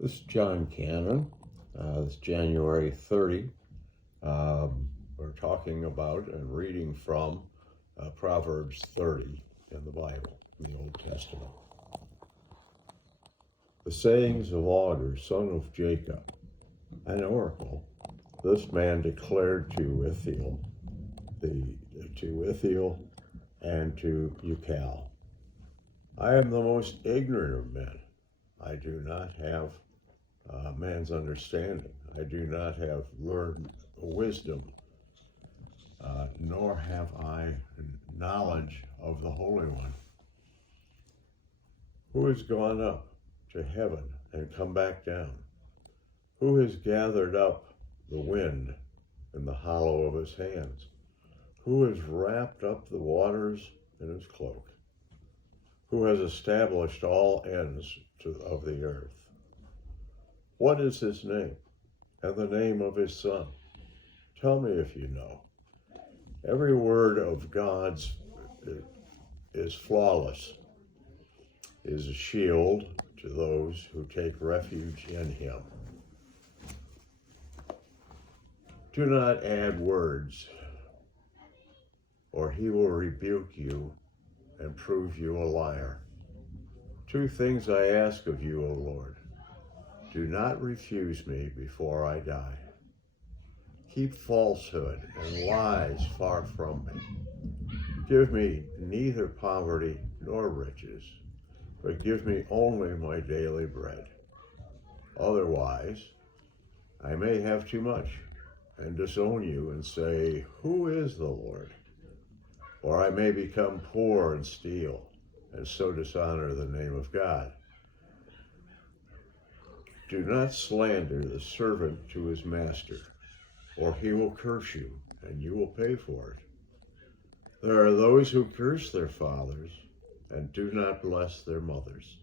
This is John Cannon. This January 30. We're talking about and reading from Proverbs 30 in the Bible, in the Old Testament. The sayings of Augur, son of Jacob, an oracle. This man declared to Ithiel and to Ucal, I am the most ignorant of men. I do not have man's understanding. I do not have learned wisdom, nor have I knowledge of the Holy One. Who has gone up to heaven and come back down? Who has gathered up the wind in the hollow of his hands? Who has wrapped up the waters in his cloak? Who has established all ends of the earth? What is his name, and the name of his son? Tell me if you know. Every word of God's is flawless, is a shield to those who take refuge in him. Do not add words, or he will rebuke you and prove you a liar. Two things I ask of you, O Lord. Do not refuse me before I die. Keep falsehood and lies far from me. Give me neither poverty nor riches, but give me only my daily bread. Otherwise, I may have too much and disown you and say, who is the Lord? Or I may become poor and steal, and so dishonor the name of God. Do not slander the servant to his master, or he will curse you, and you will pay for it. There are those who curse their fathers and do not bless their mothers,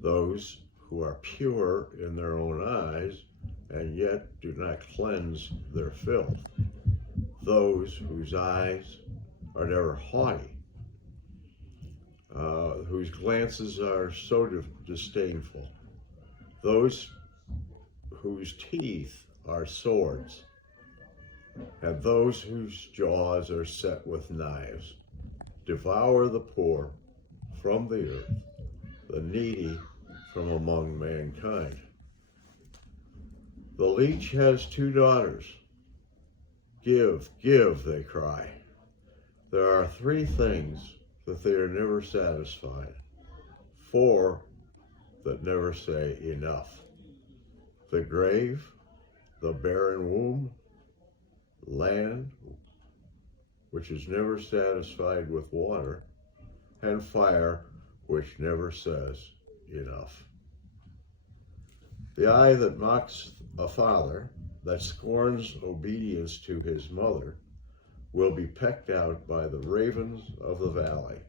those who are pure in their own eyes and yet do not cleanse their filth, those whose eyes are never haughty, whose glances are so disdainful, those whose teeth are swords, and those whose jaws are set with knives, devour the poor from the earth, the needy from among mankind. The leech has two daughters. Give, give, they cry. There are three things that they are never satisfied, four that never say enough: the grave, the barren womb, land, which is never satisfied with water, and fire, which never says enough. The eye that mocks a father, that scorns obedience to his mother, will be pecked out by the ravens of the valley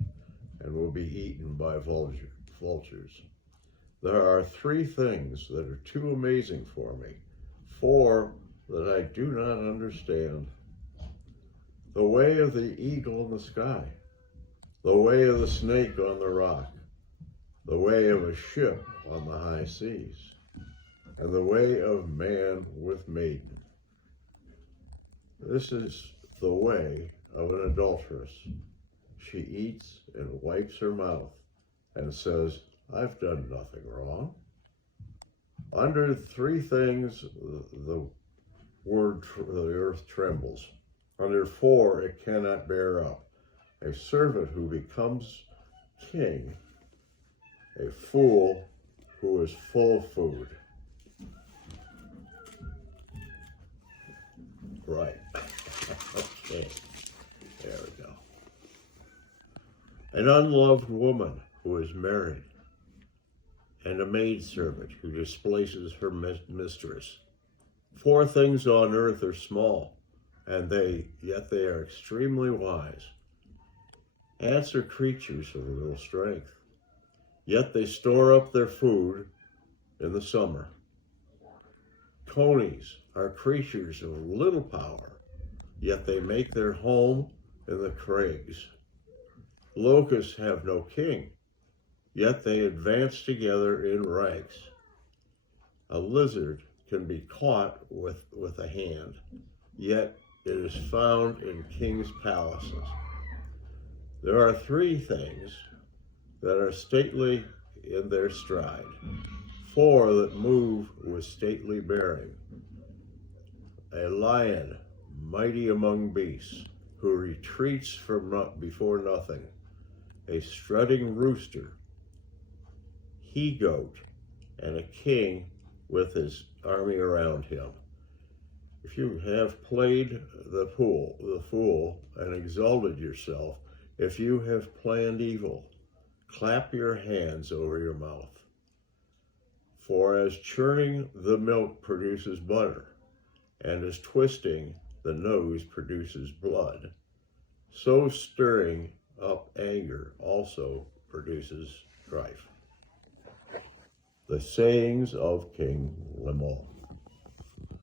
and will be eaten by vultures. There are three things that are too amazing for me, four that I do not understand: the way of the eagle in the sky, the way of the snake on the rock, the way of a ship on the high seas, and the way of man with maiden. This is the way of an adulteress. She eats and wipes her mouth and says, I've done nothing wrong. Under three things the earth trembles. Under four it cannot bear up: a servant who becomes king, a fool who is full of food. Right. Okay. There we go. An unloved woman who is married, and a maidservant who displaces her mistress. Four things on earth are small, and yet they are extremely wise. Ants are creatures of little strength, yet they store up their food in the summer. Conies are creatures of little power, yet they make their home in the crags. Locusts have no king, yet they advance together in ranks. A lizard can be caught with a hand, yet it is found in kings' palaces. There are three things that are stately in their stride, four that move with stately bearing. A lion, mighty among beasts, who retreats before nothing. A strutting rooster, he-goat, and a king with his army around him. If you have played the fool, and exalted yourself, if you have planned evil, clap your hands over your mouth. For as churning the milk produces butter, and as twisting the nose produces blood, so stirring up anger also produces strife. The sayings of King Lemuel.